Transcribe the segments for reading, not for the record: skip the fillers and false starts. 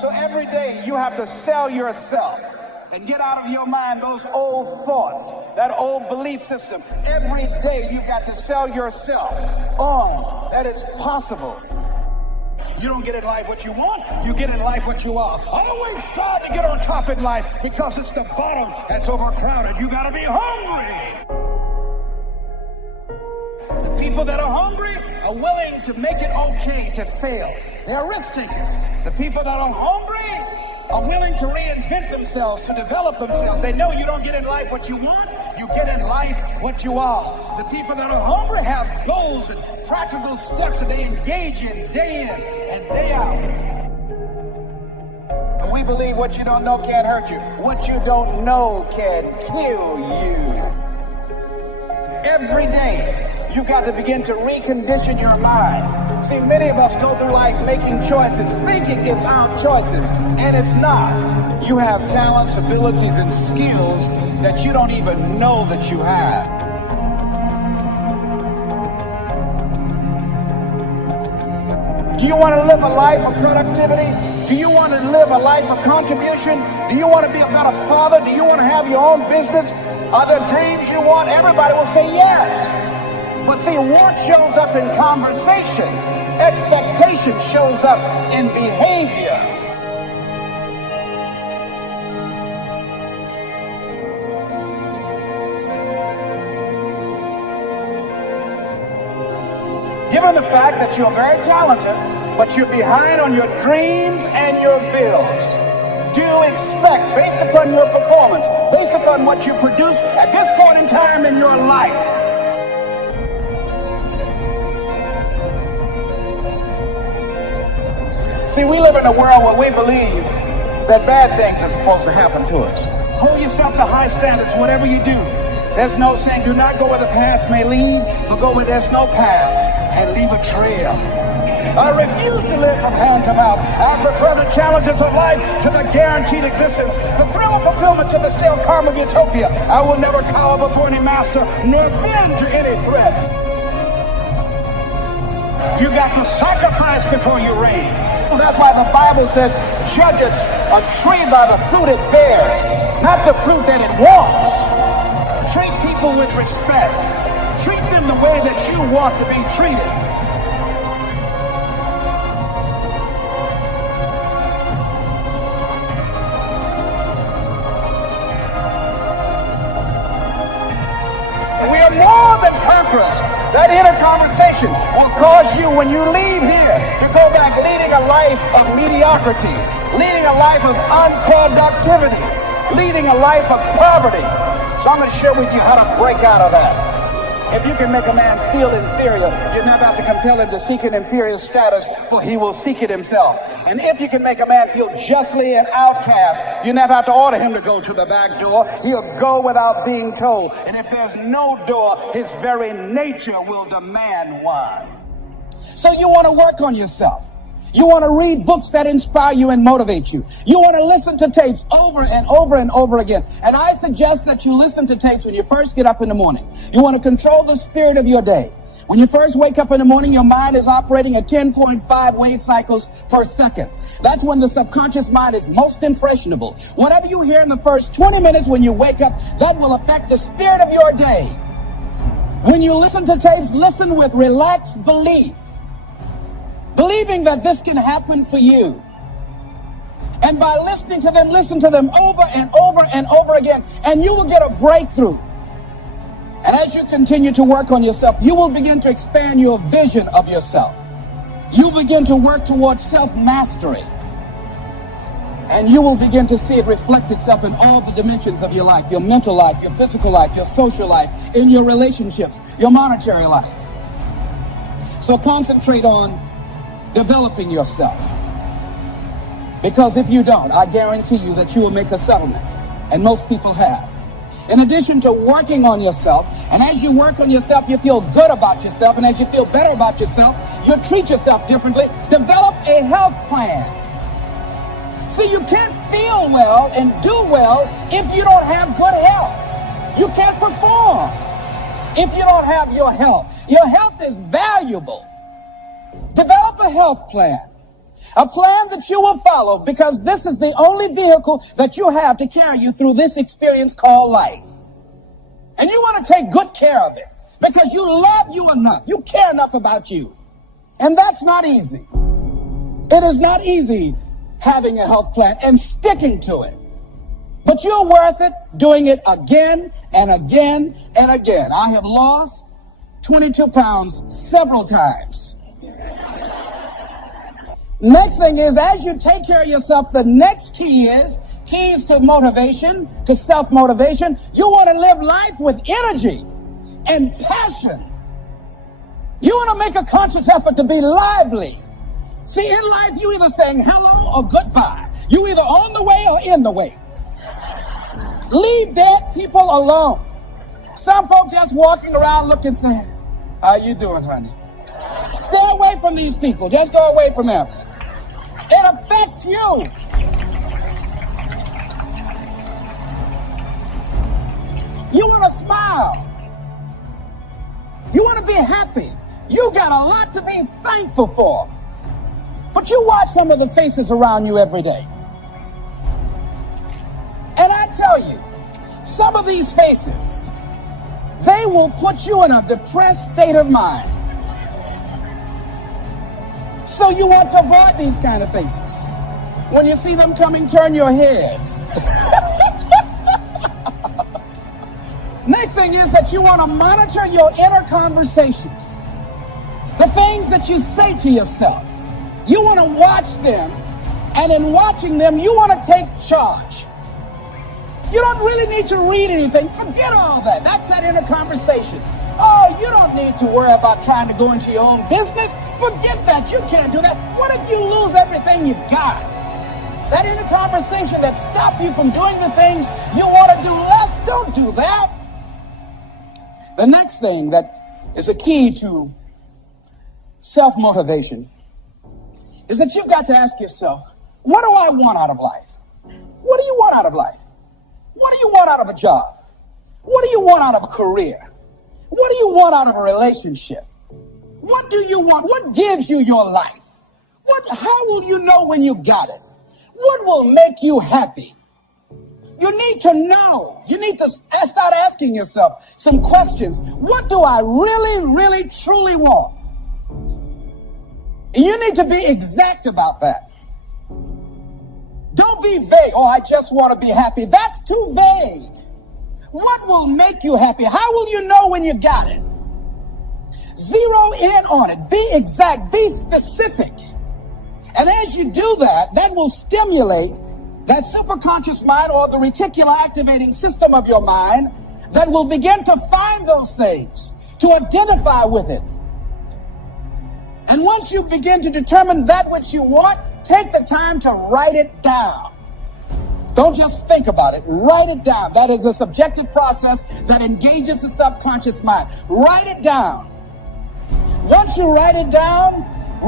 So every day you have to sell yourself and get out of your mind those old thoughts, that old belief system. Every day you've got to sell yourself on that it's possible. You don't get in life what you want, you get in life what you are. Always strive to get on top in life because it's the bottom that's overcrowded. You gotta be hungry. The people that are hungry are willing to make it okay to fail. They're risk takers. The people that are hungry are willing to reinvent themselves, to develop themselves. They know you don't get in life what you want, you get in life what you are. The people that are hungry have goals and practical steps that they engage in day in and day out. And we believe what you don't know can't hurt you. What you don't know can kill you. Every day, you've got to begin to recondition your mind. See, many of us go through life making choices, thinking it's our choices, and it's not. You have talents, abilities, and skills that you don't even know that you have. Do you want to live a life of productivity? Do you want to live a life of contribution? Do you want to be a better father? Do you want to have your own business? Are there dreams you want? Everybody will say yes. But see, work shows up in conversation. Expectation shows up in behavior. Given the fact that you're very talented, but you're behind on your dreams and your bills, do you expect, based upon your performance, based upon what you produce at this point in time in your life, see, we live in a world where we believe that bad things are supposed to happen to us. Hold yourself to high standards, whatever you do. There's no saying, do not go where the path may lead, but go where there's no path and leave a trail. I refuse to live from hand to mouth. I prefer the challenges of life to the guaranteed existence, the thrill of fulfillment to the stale calm of utopia. I will never cower before any master, nor bend to any threat. You got to sacrifice before you reign. That's why the Bible says, judge a tree by the fruit it bears, not the fruit that it wants. Treat people with respect. Treat them the way that you want to be treated. We are more than conquerors. That inner conversation will cause you, when you leave here, to go back leading a life of mediocrity, leading a life of unproductivity, leading a life of poverty. So I'm going to share with you how to break out of that. If you can make a man feel inferior, you're not about to compel him to seek an inferior status, for he will seek it himself. And if you can make a man feel justly an outcast, you never have to order him to go to the back door. He'll go without being told. And if there's no door, his very nature will demand one. So you want to work on yourself. You want to read books that inspire you and motivate you. You want to listen to tapes over and over and over again. And I suggest that you listen to tapes when you first get up in the morning. You want to control the spirit of your day. When you first wake up in the morning, your mind is operating at 10.5 wave cycles per second. That's when the subconscious mind is most impressionable. Whatever you hear in the first 20 minutes when you wake up, that will affect the spirit of your day. When you listen to tapes, listen with relaxed belief. Believing that this can happen for you. And by listening to them, listen to them over and over and over again, and you will get a breakthrough. And as you continue to work on yourself, you will begin to expand your vision of yourself. You begin to work towards self-mastery. And you will begin to see it reflect itself in all the dimensions of your life, your mental life, your physical life, your social life, in your relationships, your monetary life. So concentrate on developing yourself. Because if you don't, I guarantee you that you will make a settlement. And most people have. In addition to working on yourself, and as you work on yourself, you feel good about yourself, and as you feel better about yourself, you treat yourself differently. Develop a health plan. See, you can't feel well and do well if you don't have good health. You can't perform if you don't have your health. Your health is valuable. Develop a health plan. A plan that you will follow, because this is the only vehicle that you have to carry you through this experience called life. And you want to take good care of it because you love you enough. You care enough about you. And that's not easy. It is not easy having a health plan and sticking to it. But you're worth it doing it again and again and again. I have lost 22 pounds several times. Next thing is, as you take care of yourself, the next key is keys to motivation, to self-motivation. You want to live life with energy and passion. You want to make a conscious effort to be lively. See, in life, you either saying hello or goodbye. You either on the way or in the way. Leave dead people alone. Some folks just walking around looking, saying, how you doing, honey? Stay away from these people. Just go away from them. It affects you. You want to smile. You want to be happy. You got a lot to be thankful for. But you watch some of the faces around you every day. And I tell you, some of these faces, they will put you in a depressed state of mind. So you want to avoid these kind of faces. When you see them coming, turn your head. Next thing is that you want to monitor your inner conversations. The things that you say to yourself. You want to watch them, and in watching them, you want to take charge. You don't really need to read anything. Forget all that. That's that inner conversation. Oh, you don't need to worry about trying to go into your own business. Forget that. You can't do that. What if you lose everything you've got? That inner conversation that stops you from doing the things you want to do less, don't do that. The next thing that is a key to self-motivation is that you've got to ask yourself, what do I want out of life? What do you want out of life? What do you want out of a job? What do you want out of a career? What do you want out of a relationship? What do you want? What gives you your life? How will you know when you got it? What will make you happy? You need to know. You need to start asking yourself some questions. What do I really, really, truly want? You need to be exact about that. Don't be vague. Oh, I just want to be happy. That's too vague. What will make you happy? How will you know when you got it? Zero in on it. Be exact. Be specific. And as you do that, that will stimulate that superconscious mind, or the reticular activating system of your mind, that will begin to find those things, to identify with it. And once you begin to determine that which you want, take the time to write it down. Don't just think about it. Write it down. That is a subjective process that engages the subconscious mind. Write it down. Once you write it down,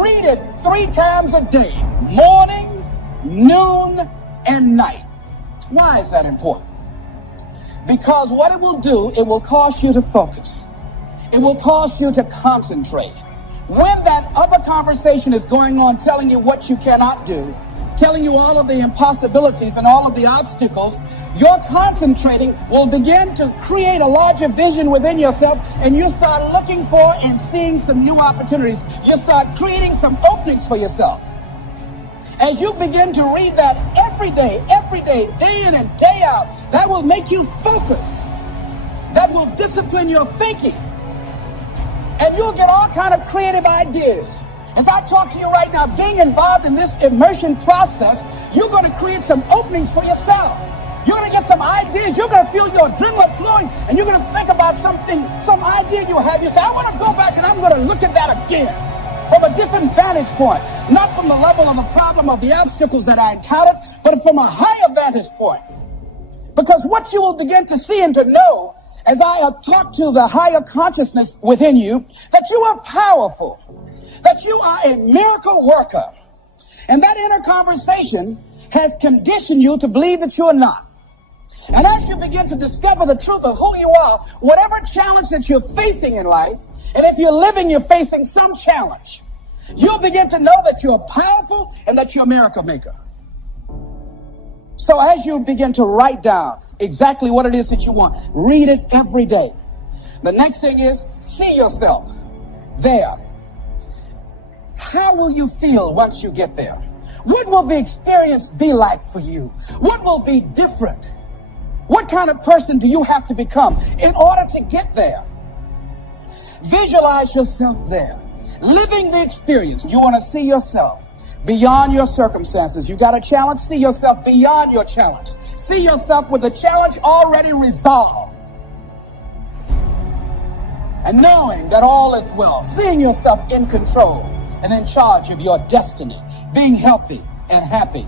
read it 3 times a day. Morning, noon, and night. Why is that important? Because what it will do, it will cause you to focus. It will cause you to concentrate. When that other conversation is going on, telling you what you cannot do, telling you all of the impossibilities and all of the obstacles, your concentrating will begin to create a larger vision within yourself, and you start looking for and seeing some new opportunities. You start creating some openings for yourself. As you begin to read that every day, day in and day out, that will make you focus. That will discipline your thinking. And you'll get all kind of creative ideas. As I talk to you right now, being involved in this immersion process, you're going to create some openings for yourself. You're going to get some ideas. You're going to feel your adrenaline flowing, and you're going to think about something, some idea you have. You say, I want to go back and I'm going to look at that again from a different vantage point. Not from the level of the problem of the obstacles that I encountered, but from a higher vantage point. Because what you will begin to see and to know as I talk to the higher consciousness within you, that you are powerful, that you are a miracle worker. And that inner conversation has conditioned you to believe that you are not. And as you begin to discover the truth of who you are, whatever challenge that you're facing in life, and if you're living, you're facing some challenge. You'll begin to know that you're powerful and that you're a miracle maker. So as you begin to write down exactly what it is that you want, read it every day. The next thing is, see yourself there. How will you feel once you get there? What will the experience be like for you? What will be different? What kind of person do you have to become in order to get there? Visualize yourself there, living the experience. You want to see yourself beyond your circumstances. You got a challenge, see yourself beyond your challenge. See yourself with the challenge already resolved. And knowing that all is well, seeing yourself in control and in charge of your destiny, being healthy and happy.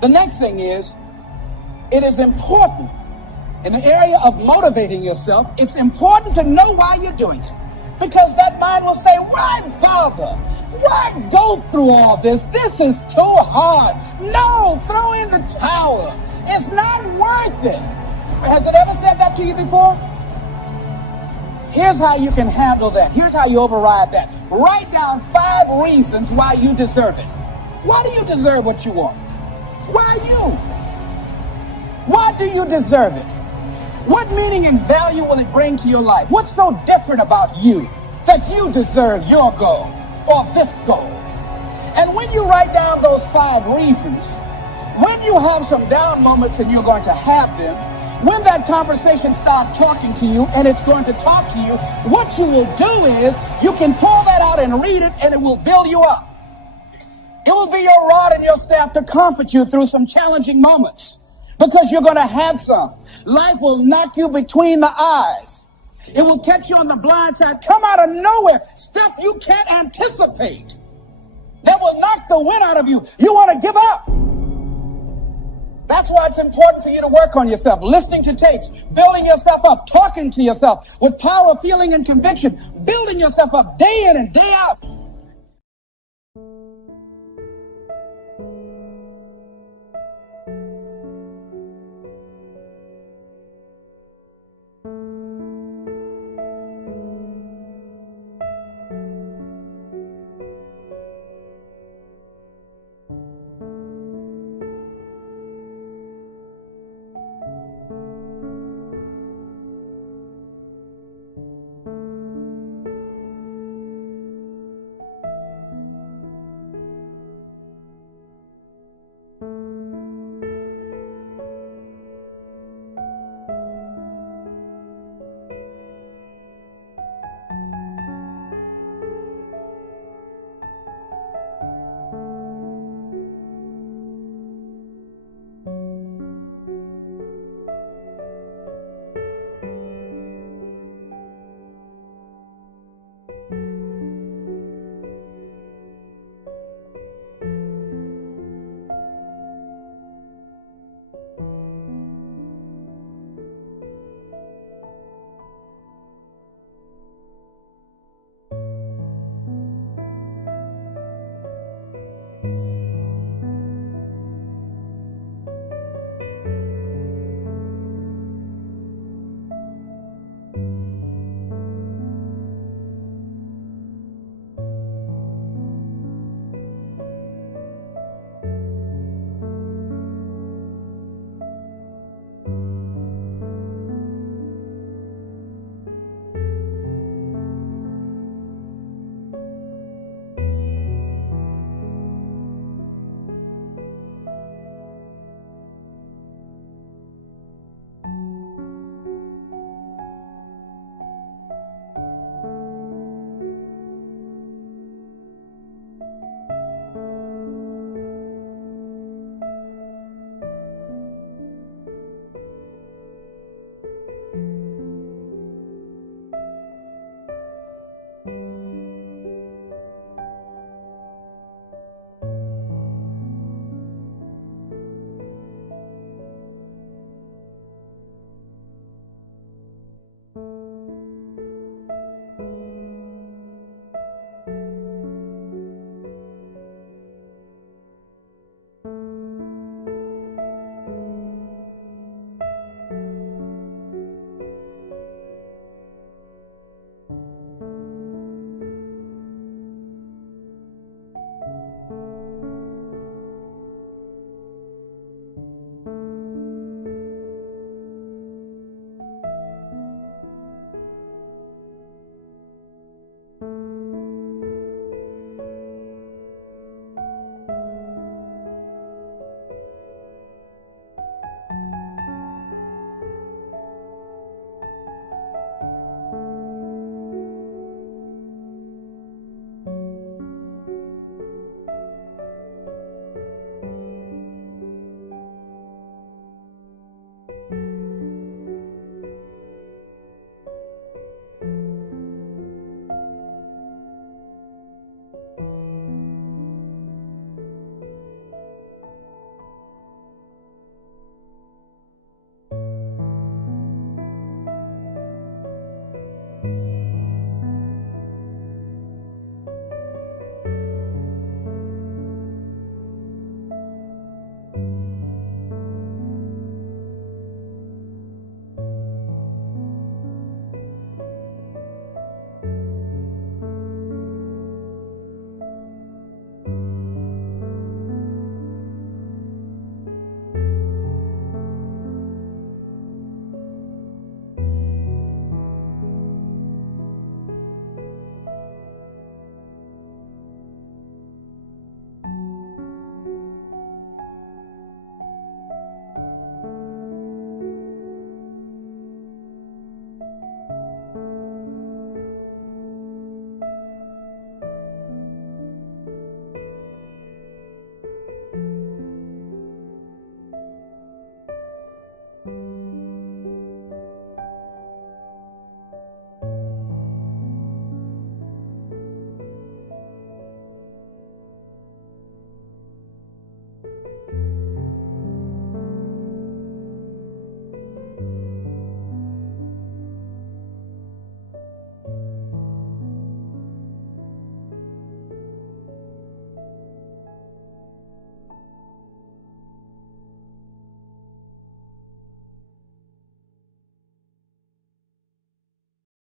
The next thing is, it is important in the area of motivating yourself, it's important to know why you're doing it. Because that mind will say, why bother? Why go through all this? This is too hard. No, throw in the towel. It's not worth it. Has it ever said that to you before? Here's how you can handle that. Here's how you override that. Write down 5 reasons why you deserve it. Why do you deserve what you want? Why you? Why do you deserve it? What meaning and value will it bring to your life? What's so different about you that you deserve your goal or this goal? And when you write down those 5 reasons, when you have some down moments, and you're going to have them, when that conversation starts talking to you and it's going to talk to you, what you will do is you can pull that out and read it, and it will build you up. It will be your rod and your staff to comfort you through some challenging moments, because you're going to have some. Life will knock you between the eyes. It will catch you on the blind side, come out of nowhere, stuff you can't anticipate that will knock the wind out of you. You want to give up. That's why it's important for you to work on yourself, listening to tapes, building yourself up, talking to yourself with power, feeling, and conviction, building yourself up day in and day out,